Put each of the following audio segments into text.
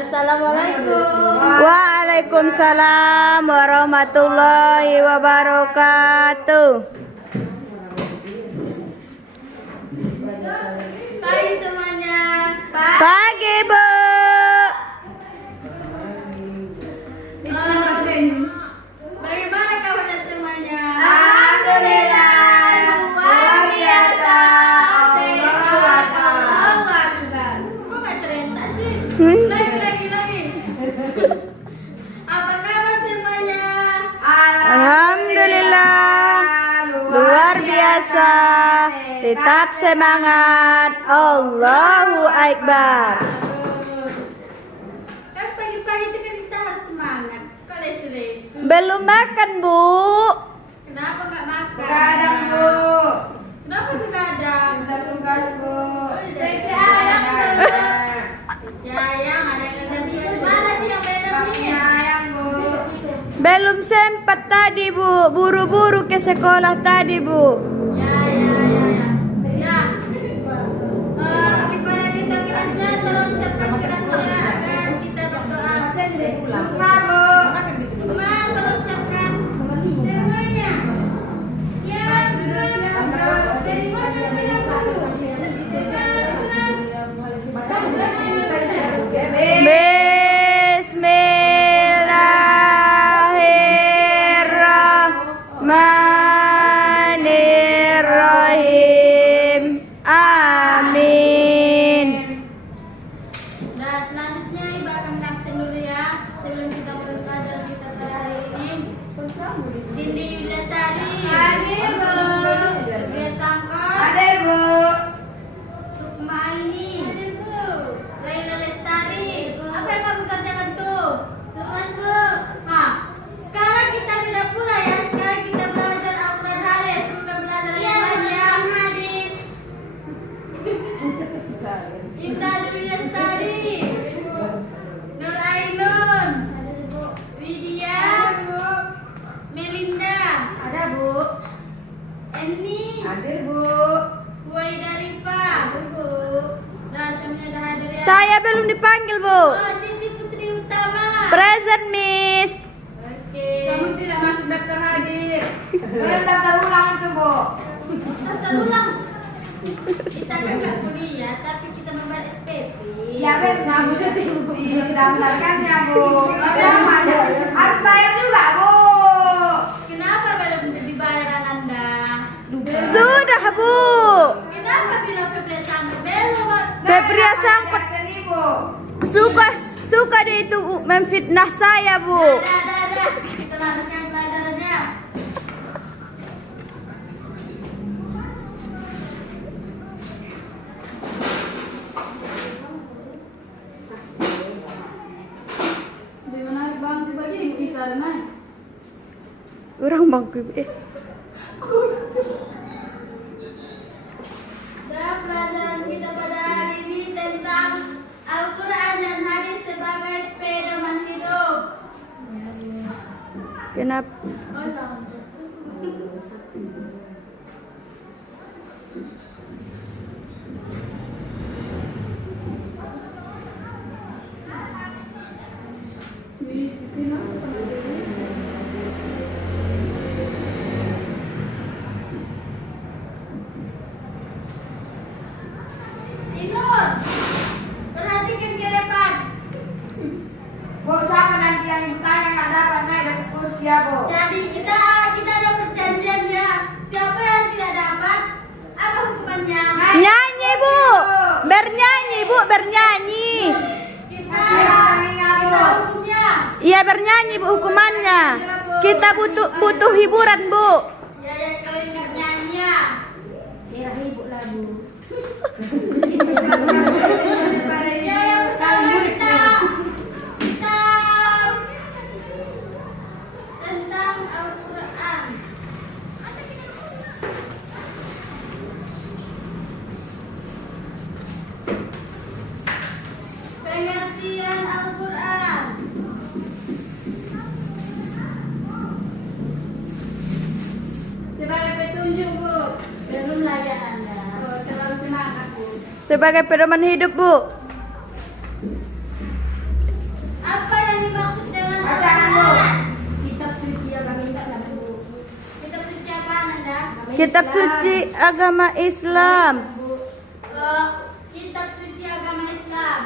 Assalamualaikum. Waalaikumsalam warahmatullahi wabarakatuh. Pagi semuanya. Pagi, Bu. Bagaimana kabarnya semuanya? Alhamdulillah, luar biasa. Allahu Akbar. Kok nggak serentak sih? Lagi. Apa kabar semuanya? Alhamdulillah, luar biasa. Tetap semangat. Allahu Akbar. Kan pagi-pagi itu kan kita harus semangat. Kok lesu-lesu? Belum makan, Bu. Kenapa nggak makan? Begadang, Bu. Kenapa begadang? Kita tugas, Bu. Sayang, ada kerja mana sih yang beda nih? Sayang, Bu. Belum sempat tadi, Bu. Buru-buru ke sekolah tadi, Bu. Ya. Kepada kita kelasnya, tolong siapkan kelasnya agar kita berdoa. Sukma, Bu. Sukma, tolong siapkan. Semuanya. Siap. Dari mana bilang dulu? Bismillahirrahmanirrahim. Amin. Nah, selanjutnya Ibu akan absen dulu ya. Sebelum kita berpelajaran kita pada hari ini. Cindy Wilasari. Hadir, Bu. Supriya Sangkot. Hadir, Bu. Sukma Aini. Hadir, Bu. Laila Lestari. Apa yang kamu kerjakan tuh? Tugas, Bu. Nah, sekarang kita pindah pula ya. Sekarang kita belajar Al-Quran hadis. Bukan belajar yang lain ya. Hadis. Indah Dwi Lestari. Nur Ainun. Widya. Melinda. Ada, Bu. Eni. Hadir, Bu. Huwaida Rifa. Bu. Nah, semuanya dah hadir ya. Saya belum dipanggil, Bu. Oh, Titi Putri Utama. Present, Miss. Oke. Kamu tidak masuk daftar hadir. Belum daftar ulang itu, Bu. Daftar ulang. Kita kan nggak kuliah, tapi kita membayar SPP. Ya, Ben, kamu didaftarkannya, Bu. Sama aja. Harus bayar juga, Bu. Kenapa belum dibayar Anda? Sudah, Bu. Kenapa bilang Febri sampai belum? Febria Sangkot Sini, Bu. suka dia itu memfitnah saya, Bu. Ada. Kita lanjutkan pelajarannya. Bagaimana bang bagi bicara naik? Orang bangku. Dan pelajaran kita pada hari ini tentang Al-Quran dan hadis sebagai pedoman hidup. Kenapa? Inur, perhatikan ke depan. Bu, siapa nanti yang ibu tanya nggak dapat naik dari kursi ya, Bu? Jadi kita ada perjanjian ya. Siapa yang tidak dapat, apa hukumannya? Nyanyi, Bu. Bernyanyi, Bu, bernyanyi. Kita Bu. hukumnya. Iya, bernyanyi, Bu, hukumannya. Kita butuh hiburan, Bu. Ya kalau ingat nyanyi ya. Sirah ibu lah, Bu. Ya yang pertama kita tentang Al-Quran. Pengertian Al-Quran. Sebagai petunjuk, Bu. Belum lagi Anda. Terlalu semangat, Bu. Sebagai pedoman hidup, Bu. Kitab suci agama Islam. Kitab suci agama Islam.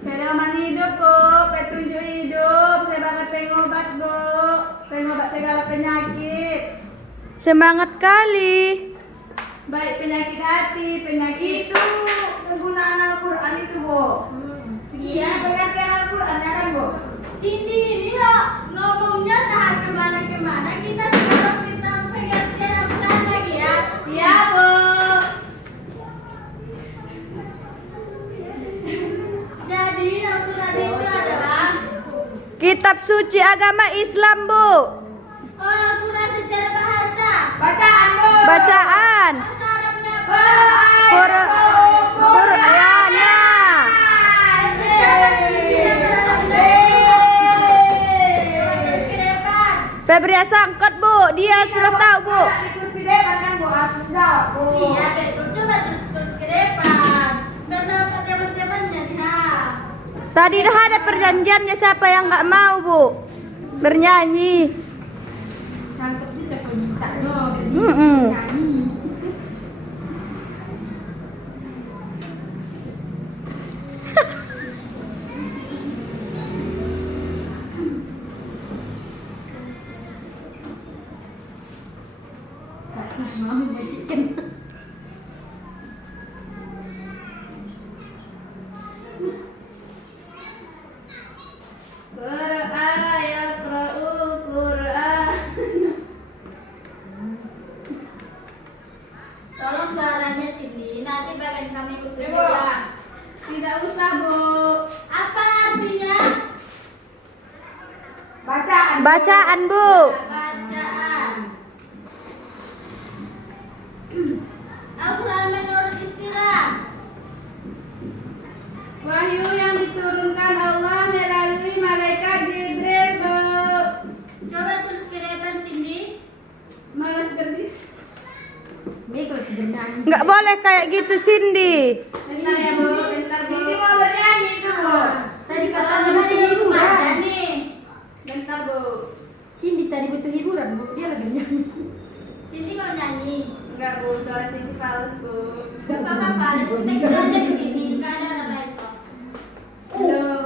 Pedoman hidup, Bu. Petunjuk hidup. Sebagai pengobat, Bu. Pengobat segala penyakit. Semangat kali. Baik penyakit hati, penyakit itu penggunaan Al-Quran itu, Bu. Iya. Pengertian Al-Quran ya kan, Bu? Sini dia ngomongnya tahan kemana-kemana. Kita sekarang kita pengertian Al-Quran lagi ya. Iya, Bu. Jadi Al-Quran itu adalah Kitab suci agama Islam, Bu. Al-Quran secara bahasa. Bacaan, Bu. Bacaan. Bahasa Arabnya apa? Qur'ana. Febria sangkut, Bu. Dia sudah tahu, Bu. Di kursi depan kan, Bu. Harus jawab, Bu. Iya betul, coba terus ke depan. Dan dapat teman-temannya nah. Tadi dah ada perjanjiannya siapa yang nggak mau, Bu, bernyanyi. Sangkut dia cakap minta dong. Mm-mm. Kasih mami bacikan. Berayat Quran. Tolong suaranya sini, nanti bagian kami ikut Ibu. ya. Tidak usah, Bu. Apa artinya? Bacaan. Bacaan, Bu. Bacaan. Al-Quran menurut istilah. Wahyu yang diturunkan Allah melalui malaikat Jibril, Bu. Coba terus ke depan sini. Malas berdiri. Nggak boleh kayak gitu, Cindy. Bentar ya, Bu. Bentar, Bu. Siti mau bernyanyi tuh, Bu. Tadi katanya butuh hiburan nih. Bentar, Bu. Cindy tadi butuh hiburan, Bu. Dia lagi nyanyi. Sini mau nyanyi. Enggak, Bu. Soal Siti fals, Bu. Gak apa-apa, kita aja di sini. Gak ada orang lain kok.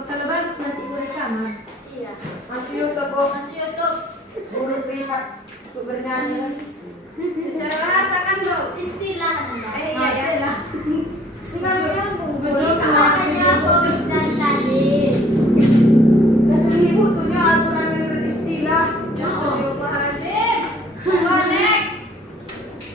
Kalau bagus nanti ibu rekaman. Iya. Masuk YouTube, Bu. Masuk YouTube. Guru privat untuk bernyanyi. Secara bahasa kan, Bu. Istilah namanya. Iya, ya. lah. Tinggal menyambung, Bu. Makanya fokus dan tadi. Dan ibu tuh Al-Quran yang beristilah. Astagfirullahaladzim. Konek.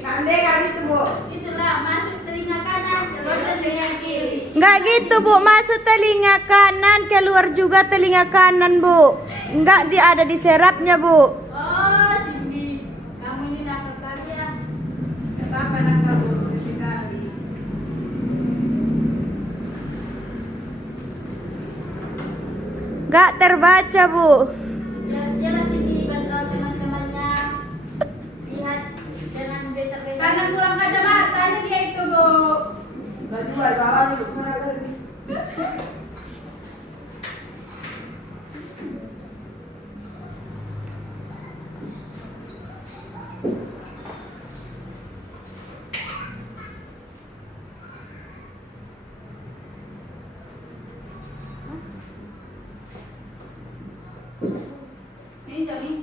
Kande kali itu, Bu. Itulah masuk telinga kanan, keluar telinga kiri. Nggak gitu, Bu. Masuk telinga kanan, keluar juga telinga kanan, Bu. Nggak ada di serapnya, Bu. Oh, sini. Kamu ini nakal kali ya. Kenapa nakal, Bu? Sekali. Nggak terbaca, Bu. Jelas-jelas ini bantu teman-temannya. Lihat jangan besar-besar. Karena kurang kacamata ini dia itu, Bu. Berdua, bawah nih, Bu. Ini Joni.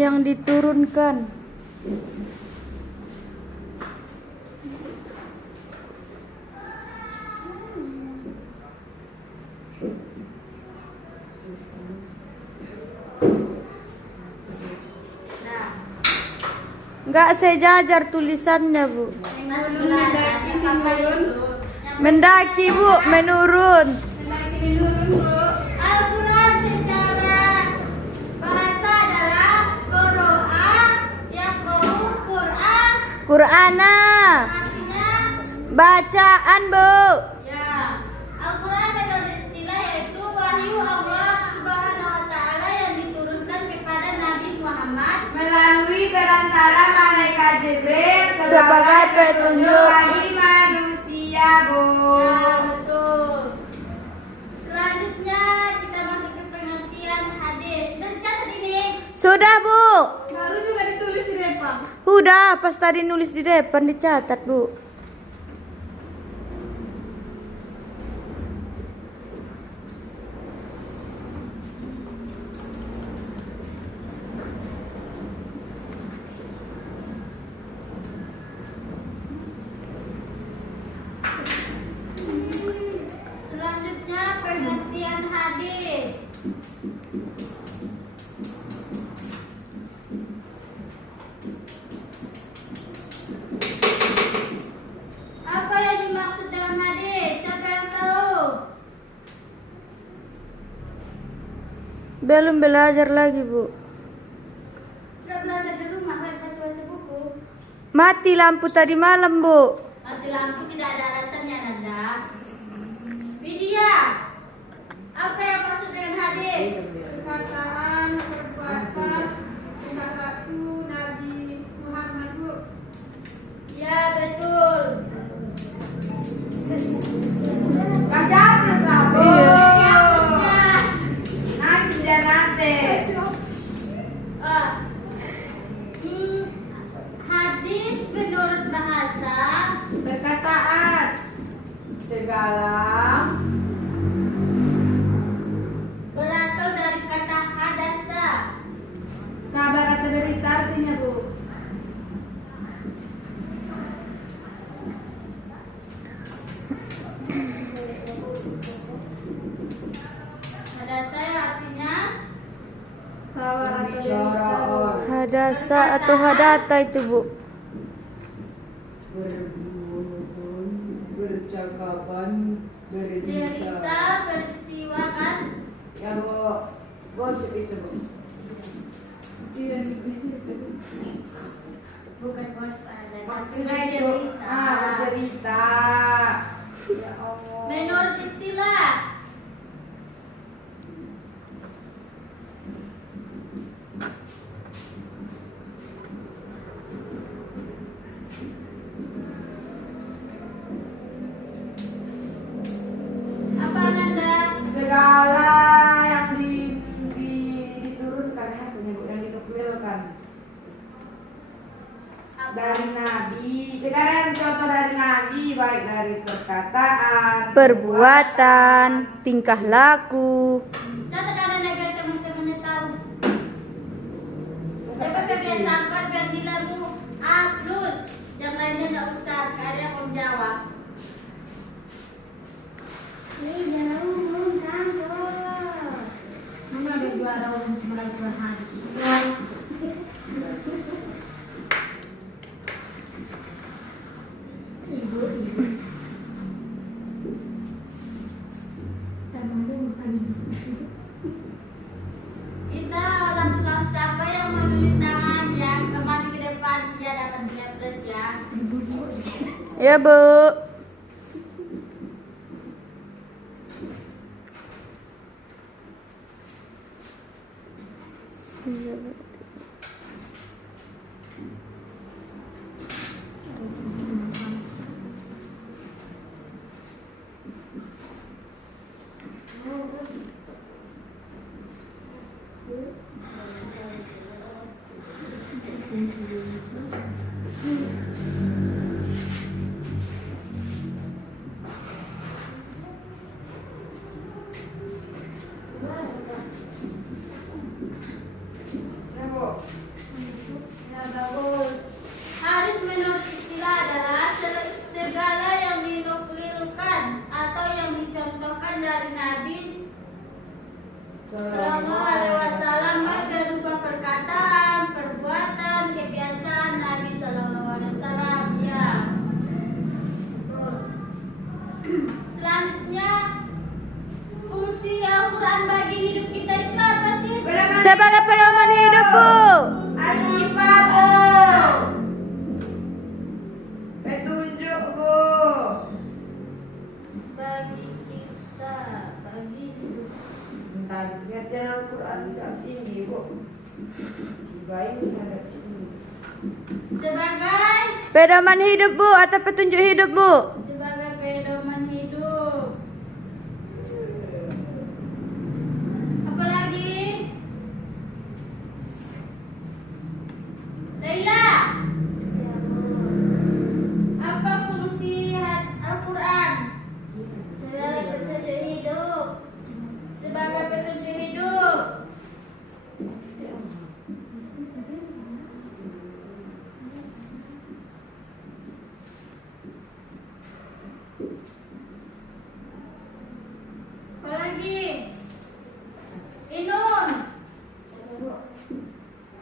Yang diturunkan. Nah, Nggak sejajar tulisannya, Bu. yang mendaki menurun. Mendaki, Bu, menurun. Mendaki menurun, Bu. Al-Quran secara bahasa adalah Qur'an, yaqra'u Qur'an, Qur'ana. artinya Bacaan, Bu. ya. Al-Quran menurut istilah yaitu wahyu Allah Subhanahu wa taala yang diturunkan kepada Nabi Muhammad Melalui perantara malaikat Jibril sebagai petunjuk bagi manusia, Bu. Ya, betul. Selanjutnya kita masuk ke pengertian hadis. Sudah dicatat ini? Sudah, Bu. Baru juga ditulis di depan. Udah, pas tadi nulis di depan dicatat, Bu. Selanjutnya pengertian hadis. Apa yang dimaksud dengan hadis? Siapa yang tahu? Belum belajar lagi, Bu. Sudah belajar di rumah, kan baca-baca buku. Mati lampu tadi malam, Bu. Mati lampu tidak ada alasannya, Nanda. Widya, apa yang maksud dengan hadis? Perkataan, perbuatan, tingkah laku Nabi Muhammad, Bu. Ya, betul. Kasih apa, Sabu? Selanjutnya, Nanti sudah nanti. ah, hadis menurut bahasa Perkataan segala berasal dari kata hadasa. kabar atau berita artinya, Bu. Hadasa yang artinya Kabar atau berita, Bu. Hadasa atau hadata itu, Bu. Bercakapan, cerita peristiwa kan? Ya, Bu. Gosip itu, Bu. Bukan bos ada. Maksudnya itu bercerita. Ya Allah. Menurut istilah apa, Nanda? Segala yang diturunkan ya, punya Bu, yang dikepilkan dari Nabi. Sekarang contoh dari Nabi, baik dari perkataan, Perbuatan, tingkah laku. Catat ada biar teman-temannya tahu. Coba kebiasakan biar nilaimu A plus. Yang lainnya nggak usah, karena aku jawab. Ini jangan umum kantor. Mana ada juara umum cuma dua hadis. Ibu. Kita langsung siapa yang mau tulis tangan ya, kembali ke depan dia dapat nilai plus ya. Ya, Bu. ya, Bu. Ya bagus. Hadis menurut istilah adalah segala yang dinukilkan atau yang dicontohkan dari Nabi Sallallahu Alaihi Wasallam berupa perkataan, perbuatan, kebiasaan Nabi Sallallahu Alaihi Wasallam. Ya. Betul. Selanjutnya, fungsi Al-Quran bagi hidup kita itu apa sih? Sebagai pedoman hidup, Bu. Asifah, Bu. Petunjuk, Bu. Bagi kita, bagi hidup. Bentar, lihat jalan Al-Quran di sini, Bu. Tiba ini ada sini. Sebagai pedoman hidup Bu atau petunjuk hidup Bu? sebagai pedoman hidup. Apalagi? Laila. Apa fungsi Al-Quran? Sebagai petunjuk hidup. Sebagai petunjuk hidup. Apalagi? Inun.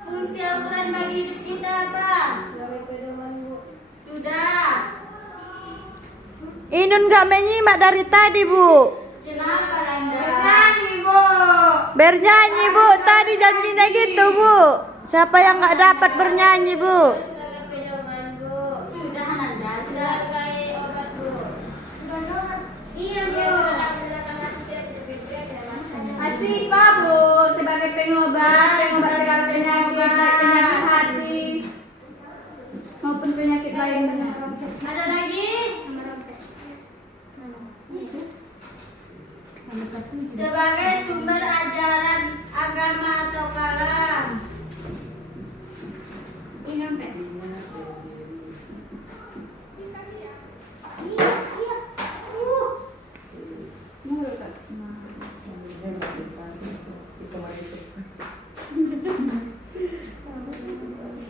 Fungsi Al-Quran bagi hidup kita apa? Sebagai pedoman Bu. Sudah. Inun gak menyimak dari tadi Bu. Kenapa Anda? Bernyanyi, Bu. Bernyanyi Bu, tadi janjinya gitu Bu. Siapa yang gak dapat bernyanyi Bu? Sebagai pedoman Bu. Sudah Nanda. Sebagai obat Bu. Sebagai obat. Iya Bu. Menenangkan hati kita tidak ada masalah. Asyifa Bu, sebagai pengobat segala penyakit, baik penyakit hati maupun penyakit lainnya. Ada lagi? Sebagai sumber ajaran agama atau kalam. Ini sampai.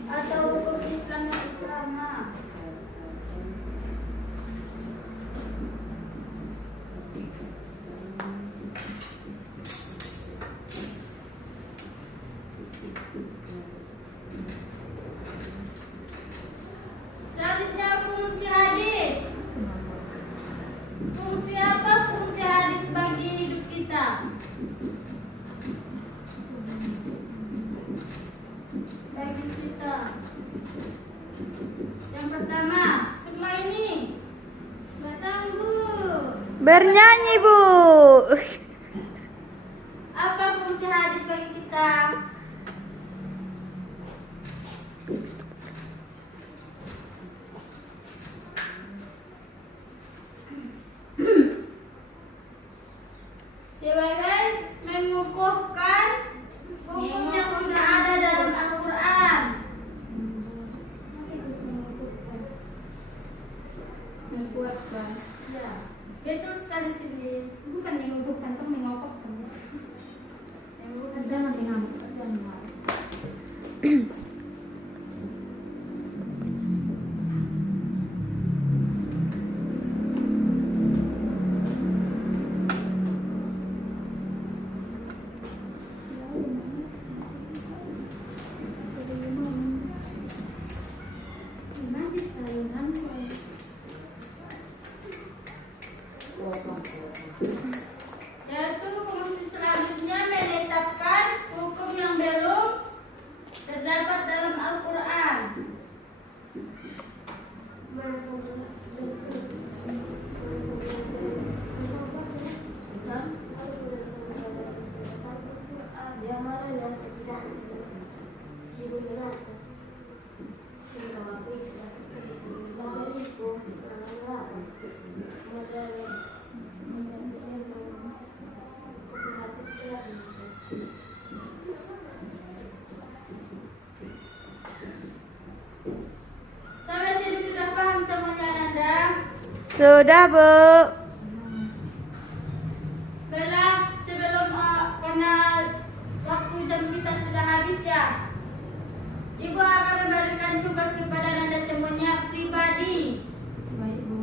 Atau hukum Islam yang utama. Selanjutnya fungsi hadis. Fungsi apa fungsi hadis bagi hidup kita? Bagi kita. Yang pertama, semua ini. Batang Bu. Bernyanyi Bu. Apa fungsi hadis bagi kita? Sebagai mengukuhkan hukum yang sudah ada dalam Al-Quran. Menguatkan. Ya, betul sekali Cindy. Bukan yang mengukuhkan, tapi mengokokkan. Jangan mengamuk. Jangan. Yaitu fungsi selanjutnya menetapkan hukum yang belum terdapat dalam Al-Quran. Sampai sini sudah paham semuanya Nanda? Sudah Bu. Bella, sebelum karena waktu jam kita sudah habis ya, Ibu akan memberikan tugas kepada Nanda semuanya pribadi. Baik Bu.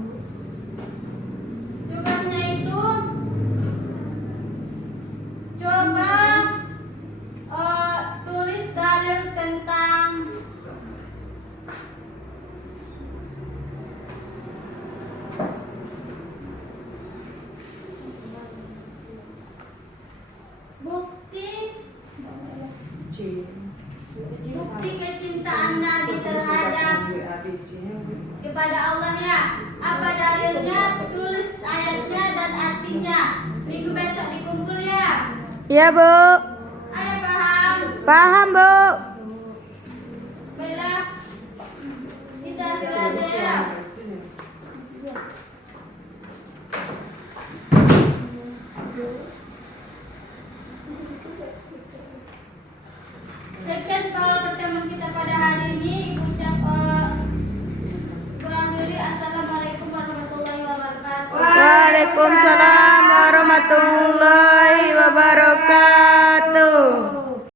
Tugasnya itu coba tulis dalil tentang bukti kecintaan Nabi terhadap kepada Allah ya. Apa dalilnya? Tulis ayatnya dan artinya. Minggu besok dikumpul ya. Ya Bu. Ada paham? Paham Bu. Baiklah, kita belajar ya. Sekian kalau pertemuan kita pada hari ini. Ucap berakhiri. Assalamualaikum warahmatullahi wabarakatuh. Waalaikumsalam warahmatullahi